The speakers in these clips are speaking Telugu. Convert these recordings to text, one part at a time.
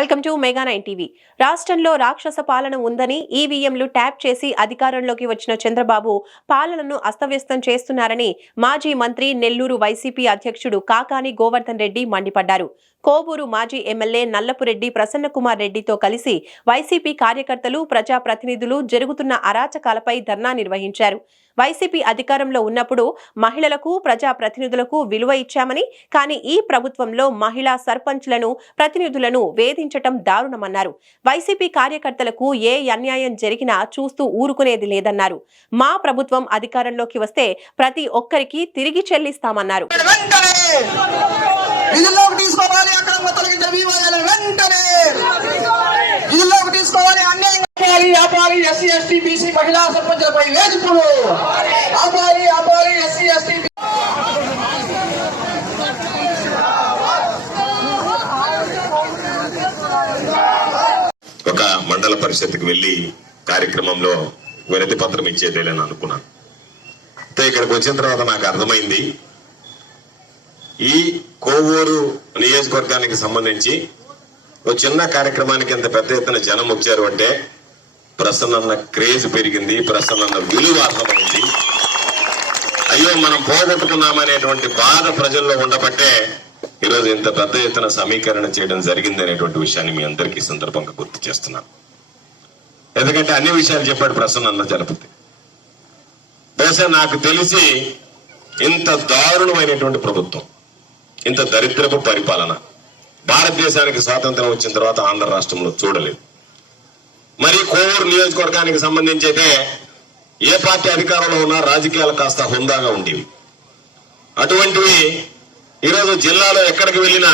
Welcome to mega 9 TV. రాష్ట్రంలో రాక్షస పాలన ఉందని ఈవీఎంలు ట్యాప్ చేసి అధికారంలోకి వచ్చిన చంద్రబాబు పాలనను అస్తవ్యస్తం చేస్తున్నారని మాజీ మంత్రి నెల్లూరు వైసీపీ అధ్యక్షుడు కాకాని గోవర్ధన్ రెడ్డి మండిపడ్డారు. కోవూరు మాజీ ఎమ్మెల్యే నల్లపురెడ్డి ప్రసన్నకుమార్ రెడ్డితో కలిసి వైసీపీ కార్యకర్తలు, ప్రజాప్రతినిధులు జరుగుతున్న అరాచకాలపై ధర్నా నిర్వహించారు. వైసీపీ అధికారంలో ఉన్నప్పుడు మహిళలకు, ప్రజాప్రతినిధులకు విలువ ఇచ్చామని, కానీ ఈ ప్రభుత్వంలో మహిళా సర్పంచ్లను, ప్రతినిధులను వేధించటం దారుణమన్నారు. వైసీపీ కార్యకర్తలకు ఏ అన్యాయం జరిగినా చూస్తూ ఊరుకునేది లేదన్నారు. మా ప్రభుత్వం అధికారంలోకి వస్తే ప్రతి ఒక్కరికి తిరిగి చెల్లిస్తామన్నారు. ఎస్సీ ఎస్టీ బీసీ మహిళా సర్పంచులపై వేధింపులు ఆపాలి. ఎస్సీ ఎస్టీ ఒక మండల పరిషత్కి వెళ్లి కార్యక్రమంలో వినతి పత్రం ఇచ్చేదేలని అనుకున్నాను. ఇక్కడికి వచ్చిన తర్వాత నాకు అర్థమైంది, ఈ కోవూరు నియోజకవర్గానికి సంబంధించి ఒక చిన్న కార్యక్రమానికి ఎంత పెద్ద ఎత్తున జనం వచ్చారు అంటే ప్రసన్న క్రేజ్ పెరిగింది, ప్రసన్న విలువ అర్థమైంది. అయ్యో మనం పోగొట్టుకున్నామనేటువంటి బాధ ప్రజల్లో ఉండబట్టే ఈరోజు ఇంత పెద్ద ఎత్తున సమీకరణ చేయడం జరిగింది అనేటువంటి విషయాన్ని మీ అందరికీ సందర్భంగా గుర్తు చేస్తున్నాను. ఎందుకంటే అన్ని విషయాలు చెప్పాడు ప్రసన్న జలపతి. బహుశా నాకు తెలిసి ఇంత దారుణమైనటువంటి ప్రభుత్వం, ఇంత దరిద్రపు పరిపాలన భారతదేశానికి స్వాతంత్రం వచ్చిన తర్వాత ఆంధ్ర రాష్ట్రంలో చూడలేదు. మరి కోవూరు నియోజకవర్గానికి సంబంధించి అయితే ఏ పార్టీ అధికారంలో ఉన్నా రాజకీయాలు కాస్త హుందాగా ఉండేవి. అటువంటివి ఈరోజు జిల్లాలో ఎక్కడికి వెళ్ళినా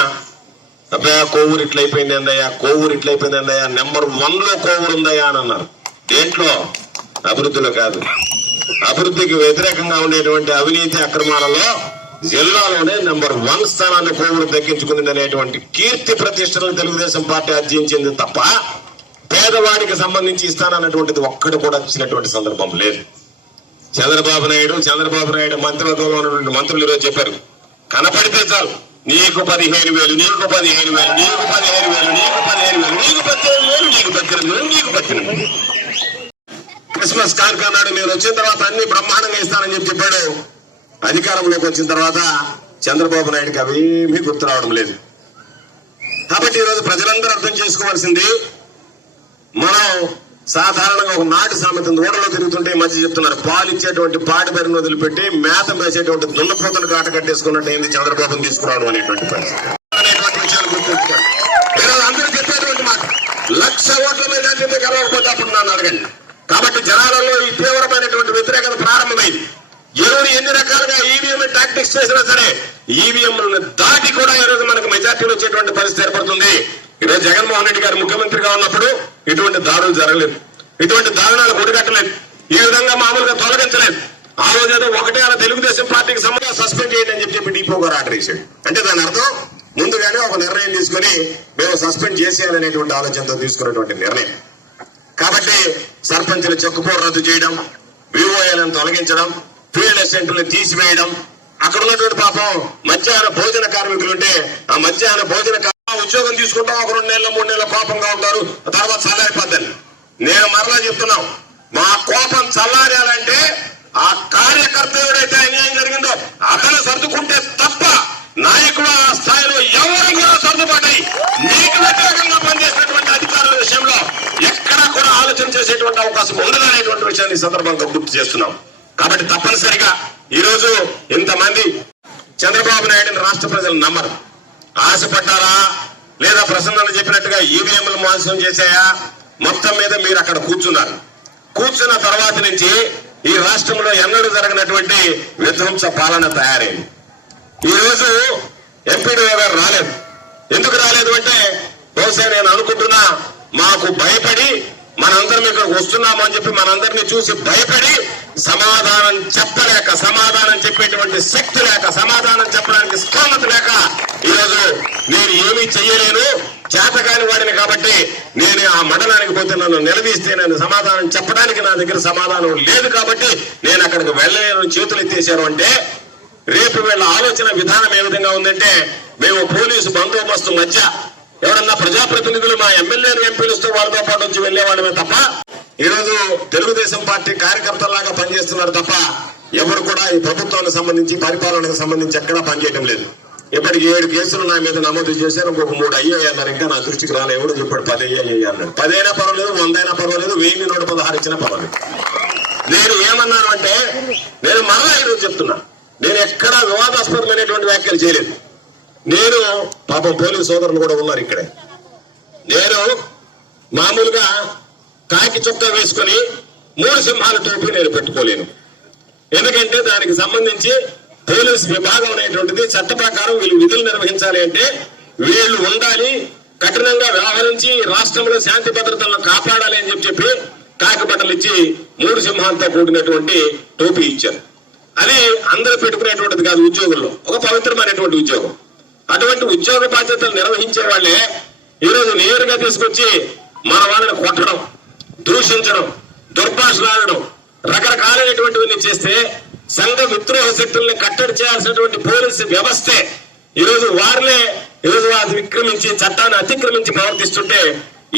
అబ్బాయా కోవూరు ఇట్లయిపోయింది అందయ్యా, కోవూరు ఇట్లయిపోయింది అందయ్యా, నెంబర్ 1 లో కోవూరు ఉందయ్యా అని అన్నారు. దేంట్లో? అభివృద్ధిలో కాదు. అభివృద్ధికి వ్యతిరేకంగా ఉండేటువంటి అవినీతి అక్రమాలలో జిల్లాలోనే నెంబర్ 1 స్థానాన్ని కోవూరు దక్కించుకుంది అనేటువంటి కీర్తి ప్రతిష్టలను తెలుగుదేశం పార్టీ ఆర్జించింది తప్ప పేదవాడికి సంబంధించి ఇస్తానన్నటువంటిది ఒక్కడు కూడా ఇచ్చినటువంటి సందర్భం లేదు. చంద్రబాబు నాయుడు మంత్రివర్గంలో ఉన్నటువంటి మంత్రులు ఈరోజు చెప్పారు, కనపడితే చాలు నీకు 15,000, నీకు 15,000, నీకు 15,000, నీకు 15,000, నీకు 18,000, నీకు 18,000, నీకు 18,000. క్రిస్మస్ కానుక నాడు నేను వచ్చిన తర్వాత అన్ని బ్రహ్మాండంగా ఇస్తానని చెప్పాడు. అధికారంలోకి వచ్చిన తర్వాత చంద్రబాబు నాయుడుకి అవేమీ గుర్తు రావడం లేదు. కాబట్టి ఈరోజు ప్రజలందరూ అర్థం చేసుకోవాల్సింది, మనం సాధారణంగా ఒక నాటి సామెత ఓడలో తిరుగుతుంటే ఈ మధ్య చెప్తున్నారు, పాలు ఇచ్చేటువంటి పాడి బరిని వదిలిపెట్టి మేత వేసేటువంటి దున్నపోతను కాట కట్టేసుకున్నట్టు ఏంది చంద్రబాబును తీసుకురావడం అనేటువంటి పరిస్థితి అనేటువంటి విషయాలు గుర్తుంచుకోండి. ఈరోజు అందరూ చెప్పేటువంటి మాట 1,00,000 ఓట్ల మీద గెలవకపోతే అప్పుడు నన్ను అడగండి. కాబట్టి జనాలలో ఈ తీవ్రమైనటువంటి వ్యతిరేకత ప్రారంభమైంది. ఎవరు ఎన్ని రకాలుగా ఈవీఎం టాక్టిక్స్ చేసినా సరే ఈవీఎంలను దాటి కూడా ఈరోజు మనకు మెజార్టీలు వచ్చేటువంటి పరిస్థితి ఏర్పడుతుంది. ఈరోజు జగన్మోహన్ రెడ్డి గారు ముఖ్యమంత్రిగా ఉన్నప్పుడు ఇటువంటి దాడులు జరగలేదు, ఇటువంటి దారుణాలు కొడిగట్టలేదు, ఈ విధంగా మామూలుగా తొలగించలేదు. ఆ రోజు ఏదో ఒకటే అలా తెలుగుదేశం పార్టీకి సంబంధించి సస్పెండ్ చేయండి అని చెప్పి డిపో గారు ఆర్డర్ చేశాడు. అంటే దాని అర్థం ముందుగానే ఒక నిర్ణయం తీసుకుని మేము సస్పెండ్ చేసేయాలనేటువంటి ఆలోచనతో తీసుకున్నటువంటి నిర్ణయం. కాబట్టి సర్పంచుల చెక్కుపోరు రద్దు చేయడం, వివోఏలను తొలగించడం, ఫీల్డ్ అసిస్టెంట్లను తీసివేయడం, అక్కడ ఉన్నటువంటి పాపం మధ్యాహ్న భోజన కార్మికులు ఉంటే ఆ మధ్యాహ్న భోజన ఉద్యోగం తీసుకుంటాం, ఒక 2 నెలలు 3 నెలల కోపంగా ఉంటారు, తర్వాత చల్లారిపోద్దని. నేను మరలా చెప్తున్నాం, మా కోపం చల్లారాలంటే ఆ కార్యకర్త ఎవరైతే అన్యాయం జరిగిందో అతను సర్దుకుంటే తప్ప నాయకుడు ఆ స్థాయిలో ఎవరైనా సర్దుబాటై నీకు వ్యతిరేకంగా పనిచేసినటువంటి అధికారుల విషయంలో ఎక్కడా కూడా ఆలోచన చేసేటువంటి అవకాశం ఉండదనేటువంటి విషయాన్ని సందర్భంగా గుర్తు చేస్తున్నాం. కాబట్టి తప్పనిసరిగా ఈరోజు ఇంతమంది చంద్రబాబు నాయుడుని రాష్ట్ర ప్రజలు నమ్మరు. ఆశపడ్డారా లేదా ప్రసన్న చెప్పినట్టుగా ఈవీఎంలు మోసం చేశాయా? మొత్తం మీద మీరు అక్కడ కూర్చున్నారు. కూర్చున్న తర్వాత నుంచి ఈ రాష్ట్రంలో ఎన్నడూ జరగనటువంటి విధ్వంస పాలన తయారైంది. ఈ రోజు ఎంపీడీఓ గారు రాలేదు. ఎందుకు రాలేదు అంటే బహుశా నేను అనుకుంటున్నా మాకు భయపడి మనందరం ఇక్కడికి వస్తున్నాము అని చెప్పి మనందరినీ చూసి భయపడి సమాధానం చెప్పలేక, సమాధానం చెప్పేటువంటి శక్తి లేక, సమాధానం చెప్పడానికి స్థోమత లేక ఈరోజు నేను ఏమీ చెయ్యలేను, చేతకాని వాడిని కాబట్టి నేను ఆ మండలానికి పోతే నన్ను నిలదీస్తే నేను సమాధానం చెప్పడానికి నా దగ్గర సమాధానం లేదు కాబట్టి నేను అక్కడికి వెళ్ళలేను చేతులు ఎత్తేశారు అంటే రేపు వీళ్ళ ఆలోచన విధానం ఏ విధంగా ఉందంటే మేము పోలీసు బందోబస్తు మధ్య ఎవరన్నా ప్రజాప్రతినిధులు మా ఎమ్మెల్యేలు ఎంపీలతో వాళ్ళతో పాటు వచ్చి వెళ్లేవాళ్ళమే తప్ప ఈరోజు తెలుగుదేశం పార్టీ కార్యకర్తలాగా పనిచేస్తున్నారు తప్ప ఎవరు కూడా ఈ ప్రభుత్వానికి సంబంధించి పరిపాలనకు సంబంధించి ఎక్కడా పనిచేయడం లేదు. ఇప్పటికి 7 కేసులు నా మీద నమోదు చేశారు. ఇంకొక 3 అయ్యాయి అన్నారు. ఇంకా నా దృష్టికి రాలే. ఎవడు చెప్పాడు 10 అయ్యాయి అన్నాడు. 10 అయినా పర్వాలేదు, 100 అయినా పర్వాలేదు, 1116 ఇచ్చినా పర్వాలేదు. నేను ఏమన్నాను అంటే, నేను మరలా ఈరోజు చెప్తున్నా, నేను ఎక్కడా వివాదాస్పదమైనటువంటి వ్యాఖ్యలు చేయలేదు. నేను పాపం పోలీసు సోదరులు కూడా ఉన్నారు ఇక్కడే. నేను మామూలుగా కాకి చొక్కా వేసుకుని 3 సింహాల టోపీ నేను పెట్టుకోలేను. ఎందుకంటే దానికి సంబంధించి పోలీస్ విభాగం అనేటువంటిది చట్ట ప్రకారం వీళ్ళు విధులు నిర్వహించాలి అంటే వీళ్ళు ఉండాలి, కఠినంగా వ్యవహరించి రాష్ట్రంలో శాంతి భద్రతలను కాపాడాలి అని చెప్పి కాకి బట్టలు ఇచ్చి 3 సింహాలతో కూడినటువంటి టోపీ ఇచ్చారు. అది అందరూ పెట్టుకునేటువంటిది కాదు. ఉద్యోగుల్లో ఒక పవిత్రమైనటువంటి ఉద్యోగం. అటువంటి ఉద్యోగ బాధ్యతలు నిర్వహించే వాళ్ళే ఈరోజు నేరుగా తీసుకొచ్చి మన వాళ్ళని కొట్టడం, దూషించడం, దుర్భాషలాడడం, రకరకాలైనటువంటివన్నీ చేస్తే సంఘ విద్రోహ శక్తుల్ని కట్టడి చేయాల్సినటువంటి పోలీసు వ్యవస్థే ఈరోజు వారినే ఈరోజు విక్రమించి చట్టాన్ని అతిక్రమించి ప్రవర్తిస్తుంటే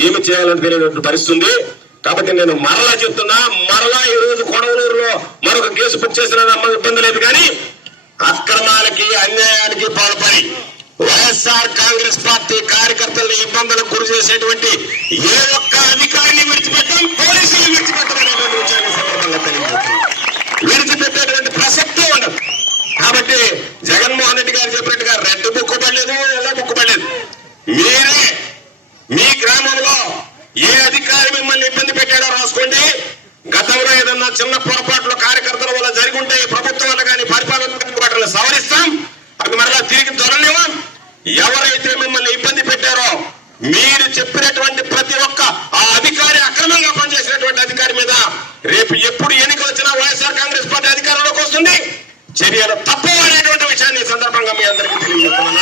ఏమి చేయాలని తెలియనటువంటి పరిస్థితుంది. కాబట్టి నేను మరలా చెప్తున్నా, మరలా ఈ రోజు కొడవలూరులో మరొక కేసు బుక్ చేసిన ఇబ్బంది లేదు. కానీ అక్రమాలకి అన్యాయానికి పాల్పడి వైఎస్ఆర్ కాంగ్రెస్ పార్టీ కార్యకర్తల్ని ఇబ్బందులకు గురి చేసేటువంటి ఏ ఒక్క అధికారిని విడిచిపెట్టాం, పోలీసులు విడిచిపెట్టమనేటువంటి విషయాన్ని సందర్భంగా తెలియజేస్తున్నాం. విడిచిపెట్టేటువంటి ప్రసక్తే ఉండదు. కాబట్టి జగన్మోహన్ రెడ్డి గారు చెప్పినట్టుగా రెడ్ బుక్ పడలేదు, ఎల్లో బుక్ పడలేదు. మీరే మీ గ్రామంలో ఏ అధికారి మిమ్మల్ని ఇబ్బంది పెట్టాడో రాసుకోండి. గతంలో ఏదన్నా చిన్న పొరపాట్లు కార్యకర్తల వల్ల జరిగి ఉంటే ప్రభుత్వం వల్ల కానీ పరిపాలన వాటిని సవరిస్తాం. అవి మరలా తిరిగి దొరలేమం. ఎవరైతే మిమ్మల్ని ఇబ్బంది పెట్టారో మీరు చెప్పినటువంటి ప్రతి ఒక్క ఆ అధికారి అక్రమంగా పనిచేసినటువంటి అధికారి మీద రేపు ఎప్పుడు ఎన్నికలు వచ్చినా వైఎస్ఆర్ కాంగ్రెస్ పార్టీ అధికారంలోకి వస్తుంది. చర్యలు తప్పవు అనేటువంటి విషయాన్ని ఈ సందర్భంగా మీ అందరికీ తెలియజేస్తున్నాను.